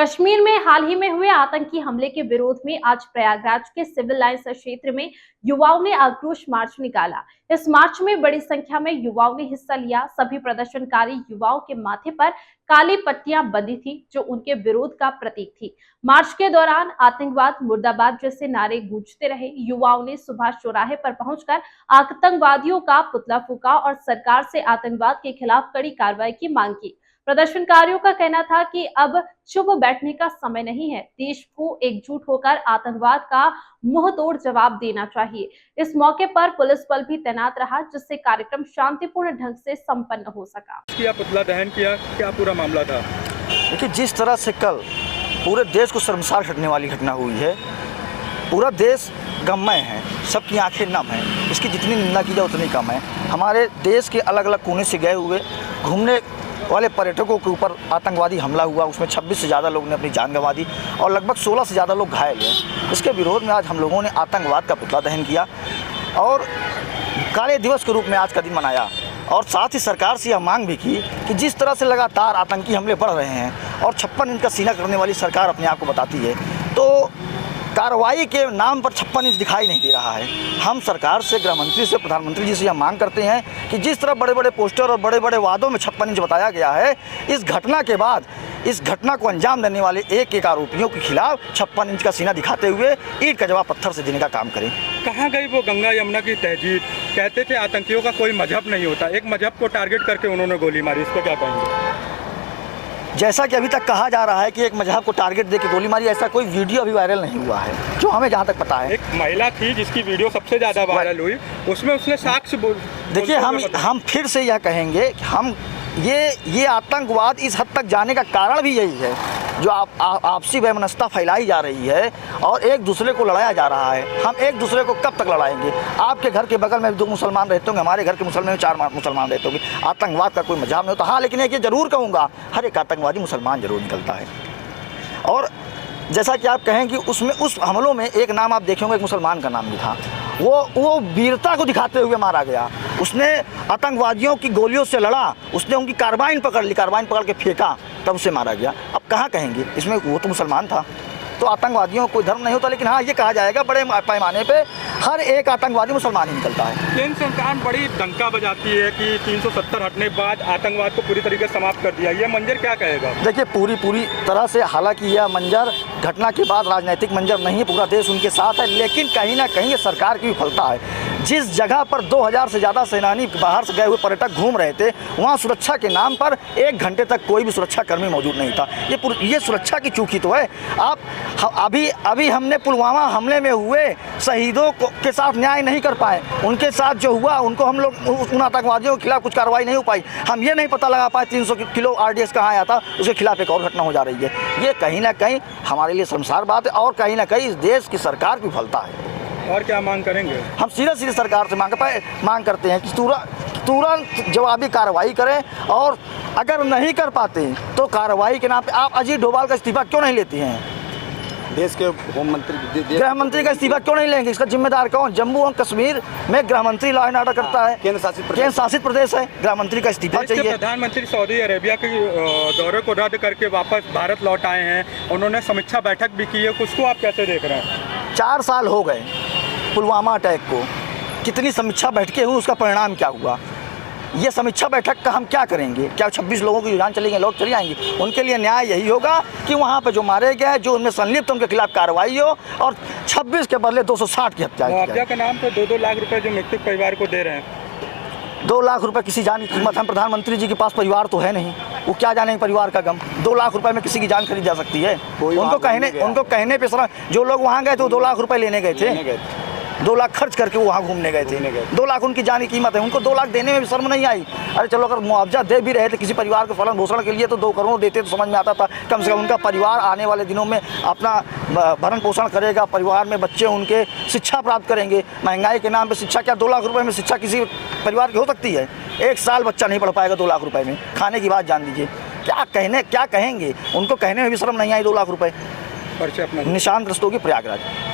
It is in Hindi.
कश्मीर में हाल ही में हुए आतंकी हमले के विरोध में आज प्रयागराज के सिविल लाइंस क्षेत्र में युवाओं ने आक्रोश मार्च निकाला। इस मार्च में बड़ी संख्या में युवाओं ने हिस्सा लिया। सभी प्रदर्शनकारी युवाओं के माथे पर काली पट्टियां बंधी थी, जो उनके विरोध का प्रतीक थी। मार्च के दौरान आतंकवाद मुर्दाबाद जैसे नारे गूंजते रहे। युवाओं ने सुभाष चौराहे पर पहुंचकर आतंकवादियों का पुतला फूंका और सरकार से आतंकवाद के खिलाफ कड़ी कार्रवाई की मांग की। प्रदर्शनकारियों का कहना था कि अब चुप बैठने का समय नहीं है, देश को एकजुट होकर आतंकवाद का मुंह तोड़ जवाब देना चाहिए। इस मौके पर पुलिस बल भी तैनात रहा, जिससे कार्यक्रम शांतिपूर्ण ढंग से संपन्न हो सका। पुतला दहन किया, क्या पूरा मामला था? देखिए, जिस तरह से कल पूरे देश को शर्मसार करने वाली घटना हुई है, पूरा देश गममय है, सबकी आंखें नम हैं। इसकी जितनी निंदा की जाए उतनी कम है। हमारे देश के अलग अलग कोने से गए हुए घूमने वाले पर्यटकों के ऊपर आतंकवादी हमला हुआ, उसमें 26 से ज़्यादा लोगों ने अपनी जान गंवा दी और लगभग 16 से ज़्यादा लोग घायल हैं। इसके विरोध में आज हम लोगों ने आतंकवाद का पुतला दहन किया और काले दिवस के रूप में आज का दिन मनाया। और साथ ही सरकार से यह मांग भी की कि जिस तरह से लगातार आतंकी हमले बढ़ रहे हैं और 56 इंच का सीना करने वाली सरकार अपने आप को बताती है, तो कार्रवाई के नाम पर 56 इंच दिखाई नहीं दे रहा है। हम सरकार से, गृह मंत्री से, प्रधानमंत्री जी से यह मांग करते हैं कि जिस तरह बड़े बड़े पोस्टर और बड़े बड़े वादों में 56 इंच बताया गया है, इस घटना के बाद इस घटना को अंजाम देने वाले एक एक आरोपियों के खिलाफ 56 इंच का सीना दिखाते हुए ईंट का जवाब पत्थर से देने का काम करें। कहाँ गई वो गंगा यमुना की तहजीब? कहते थे आतंकियों का कोई मजहब नहीं होता, एक मजहब को टारगेट करके उन्होंने गोली मारी, इस पर क्या कहेंगे? जैसा कि अभी तक कहा जा रहा है कि एक मजहब को टारगेट देकर गोली मारी, ऐसा कोई वीडियो अभी वायरल नहीं हुआ है जो हमें जहां तक पता है। एक महिला थी जिसकी वीडियो सबसे ज़्यादा वायरल हुई, उसमें उसने साक्ष्य देखिए, हम फिर से यह कहेंगे कि हम ये आतंकवाद इस हद तक जाने का कारण भी यही है, जो आपसी वैमनस्यता फैलाई जा रही है और एक दूसरे को लड़ाया जा रहा है। हम एक दूसरे को कब तक लड़ाएंगे? आपके घर के बगल में 2 मुसलमान रहते होंगे, हमारे घर के मुसलमान में 4 मुसलमान रहते होंगे। आतंकवाद का कोई मजाक नहीं होता। हाँ, लेकिन एक ये जरूर कहूँगा, हर एक आतंकवादी मुसलमान जरूर निकलता है। और जैसा कि आप कहें कि उस हमलों में एक नाम आप देखेंगे, एक मुसलमान का नाम भी था। वो वीरता को दिखाते हुए मारा गया। उसने आतंकवादियों की गोलियों से लड़ा, उसने उनकी कार्बाइन पकड़ ली, कार्बाइन पकड़ के फेंका, तब उसे मारा गया। अब कहाँ कहेंगे इसमें? वो तो मुसलमान था। तो आतंकवादियों को कोई धर्म नहीं होता, लेकिन हाँ, ये कहा जाएगा बड़े पैमाने पे हर एक आतंकवादी मुसलमान ही निकलता है। केंद्र सरकार बड़ी डंका बजाती है कि 370 हटने के बाद आतंकवाद को पूरी तरीके से समाप्त कर दिया। ये मंजर क्या कहेगा? देखिए, पूरी तरह से, हालांकि यह मंजर घटना के बाद राजनीतिक मंजर नहीं है, पूरा देश उनके साथ है, लेकिन कहीं ना कहीं ये सरकार की विफलता है। जिस जगह पर 2000 से ज़्यादा सेनानी बाहर से गए हुए पर्यटक घूम रहे थे, वहाँ सुरक्षा के नाम पर 1 घंटे तक कोई भी सुरक्षा कर्मी मौजूद नहीं था। ये सुरक्षा की चूक ही तो है। अभी हमने पुलवामा हमले में हुए शहीदों के साथ न्याय नहीं कर पाए। उनके साथ जो हुआ, उनको हम लोग, उन आतंकवादियों के खिलाफ कुछ कार्रवाई नहीं हो पाई। हम ये नहीं पता लगा पाए 300 किलो RDS कहाँ आया था, उसके खिलाफ एक और घटना हो जा रही है। ये कहीं ना कहीं हमारे लिए शर्मसार बात है और कहीं ना कहीं इस देश की सरकार की विफलता है। और क्या मांग करेंगे? हम सीधे सरकार से मांग करते हैं कि तुरंत जवाबी कार्रवाई करें, और अगर नहीं कर पाते तो कार्रवाई के नाम पे आप अजीत डोभाल का इस्तीफा क्यों नहीं लेती हैं? देश के गृह मंत्री का इस्तीफा क्यों नहीं लेंगे? इसका जिम्मेदार कौन? जम्मू और कश्मीर में गृह मंत्री लॉ एंड ऑर्डर करता है, केंद्र शासित प्रदेश है, गृह मंत्री का इस्तीफा चाहिए। प्रधानमंत्री सऊदी अरेबिया के दौरे को रद्द करके वापस भारत लौट आए हैं, उन्होंने समीक्षा बैठक भी की है, उसको आप कैसे देख रहे हैं? 4 साल हो गए पुलवामा अटैक को, कितनी समीक्षा बैठकें हुई, उसका परिणाम क्या हुआ? ये समीक्षा बैठक का हम क्या करेंगे? क्या 26 लोगों की जान चली गई, लोग चली आएंगे? उनके लिए न्याय यही होगा कि वहाँ पे जो मारे गए, जो उनमें संलिप्त, उनके खिलाफ कार्रवाई हो और 26 के बदले 260 की हत्या की जाए। मुआवजा के नाम पर 2-2 लाख रुपए जो मृतक परिवार को दे रहे हैं। 2 लाख रुपए किसी जान की कीमत? हम प्रधानमंत्री जी के पास परिवार तो है नहीं, वो क्या जाने परिवार का गम। 2 लाख रुपए में किसी की जान खरीद जा सकती है? उनको कहने पे सर, जो लोग वहाँ गए थे वो 2 लाख रुपए लेने गए थे, 2 लाख खर्च करके वो वहाँ घूमने गए थे। 2 लाख उनकी जान की कीमत है, उनको 2 लाख देने में भी शर्म नहीं आई। अरे चलो, अगर मुआवजा दे भी रहे थे किसी परिवार को भरण पोषण के लिए तो 2 करोड़ देते तो समझ में आता था। कम से कम उनका परिवार आने वाले दिनों में अपना भरण पोषण करेगा, परिवार में बच्चे उनके शिक्षा प्राप्त करेंगे। महंगाई के नाम पर शिक्षा, क्या 2 लाख रुपये में शिक्षा किसी परिवार की हो सकती है? 1 साल बच्चा नहीं पढ़ पाएगा 2 लाख रुपये में। खाने की बात जान लीजिए। क्या कहेंगे? उनको कहने में भी शर्म नहीं आई 2 लाख रुपये। निशांत रस्तोगी, प्रयागराज।